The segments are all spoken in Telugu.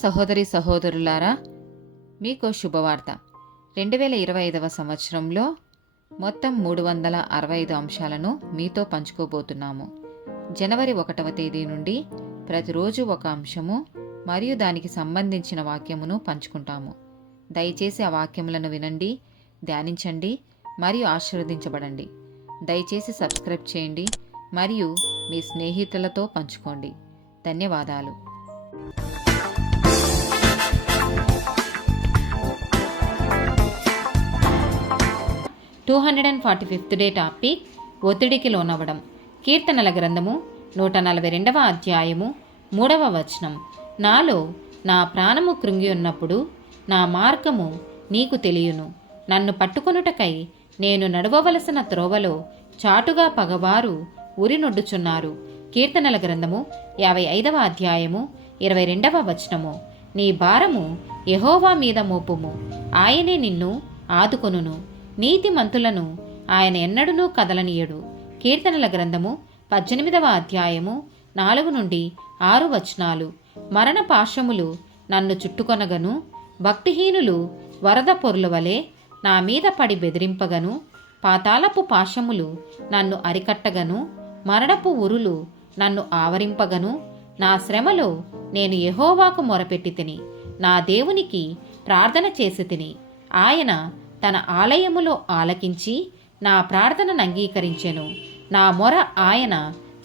సహోదరి సహోదరులారా, మీకు శుభవార్త. 2025 సంవత్సరంలో మొత్తం 365 అంశాలను మీతో పంచుకోబోతున్నాము. జనవరి 1వ తేదీ నుండి ప్రతిరోజు ఒక అంశము మరియు దానికి సంబంధించిన వాక్యమును పంచుకుంటాము. దయచేసి ఆ వాక్యములను వినండి, ధ్యానించండి మరియు ఆశీర్వదించబడండి. దయచేసి సబ్స్క్రైబ్ చేయండి మరియు మీ స్నేహితులతో పంచుకోండి. ధన్యవాదాలు. 245th డే టాపిక్ ఒత్తిడికి లోనవ్వడం. కీర్తనల గ్రంథము 142వ అధ్యాయము 3వ వచనం. నాలో నా ప్రాణము కృంగి ఉన్నప్పుడు నా మార్గము నీకు తెలియను. నన్ను పట్టుకొనుటకై నేను నడవవలసిన త్రోవలో చాటుగా పగవారు ఉరినొడ్డుచున్నారు. కీర్తనల గ్రంథము 55వ అధ్యాయము 22వ వచనము. నీ భారము యెహోవా మీద మోపుము, ఆయనే నిన్ను ఆదుకొనును. నీతిమంతులను ఆయన ఎన్నడూనూ కదలనీయడు. కీర్తనల గ్రంథము 18వ అధ్యాయము 4 నుండి 6 వచనాలు. మరణ పాశములు నన్ను చుట్టుకొనగను, భక్తిహీనులు వరద పొర్ల వలె నా మీద పడి బెదిరింపగను. పాతాళపు పాశములు నన్ను అరికట్టగను, మరణపు ఉరులు నన్ను ఆవరింపగను. నా శ్రమలో నేను యెహోవాకు మొరపెట్టి తిని, నా దేవునికి ప్రార్థన చేసి తిని. ఆయన తన ఆలయములో ఆలకించి నా ప్రార్థనను అంగీకరించెను. నా మొర ఆయన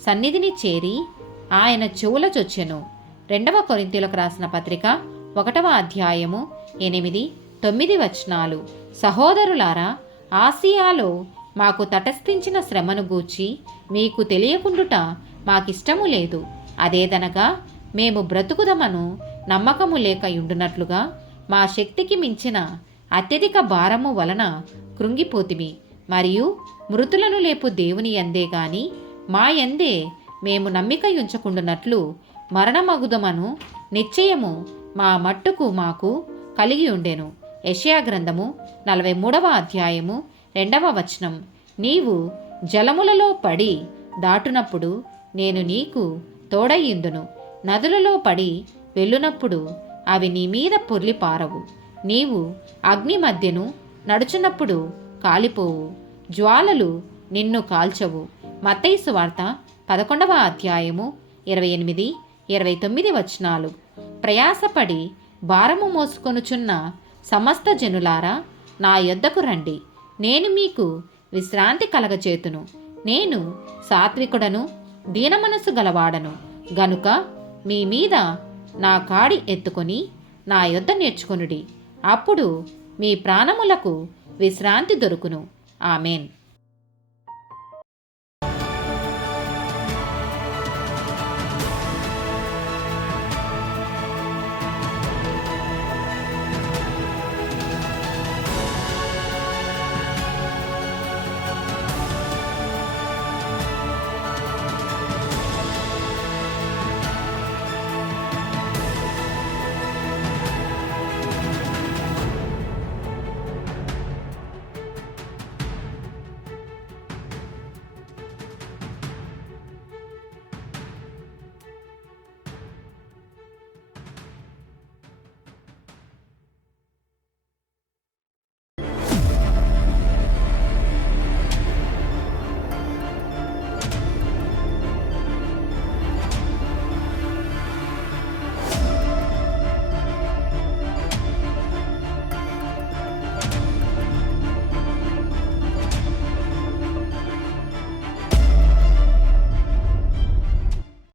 సన్నిధిని చేరి ఆయన చెవుల చొచ్చెను. 2వ కొరింథీయులకు రాసిన పత్రిక 1వ అధ్యాయము 8, 9 వచనాలు. సహోదరులారా, ఆసియాలో మాకు తటస్థించిన శ్రమను గూర్చి మీకు తెలియకుండుట మాకిష్టము లేదు. అదేదనగా మేము బ్రతుకుదమను నమ్మకము లేక యుండునట్లుగా మా శక్తికి మించిన అత్యధిక భారము వలన కృంగిపోతిమి. మరియు మృతులను లేపు దేవుని యందే గాని మా యందే మేము నమ్మిక యుంచకుండునట్లు మరణమగుదమను నిశ్చయము మా మట్టుకు మాకు కలిగి ఉండెను. యెషయా గ్రంథము 43వ అధ్యాయము 2వ వచనం. నీవు జలములలో పడి దాటునప్పుడు నేను నీకు తోడయ్యుందును. నదులలో పడి వెళ్ళునప్పుడు అవి నీ మీద పొర్లి పారవు. నీవు అగ్ని మధ్యను నడుచున్నప్పుడు కాలిపోవు, జ్వాలలు నిన్ను కాల్చవు. మత్తయి సువార్త 11వ అధ్యాయము 28, 29 వచనాలు. ప్రయాసపడి భారము మోసుకొనుచున్న సమస్త జనులారా, నా యొద్దకు రండి, నేను మీకు విశ్రాంతి కలగచేతును. నేను సాత్వికుడను, దీనమనసు గలవాడను గనుక మీ మీద నా కాడి ఎత్తుకొని నా యొద్ద నేర్చుకొనుడి. అప్పుడు మీ ప్రాణములకు విశ్రాంతి దొరుకును. ఆమెన్.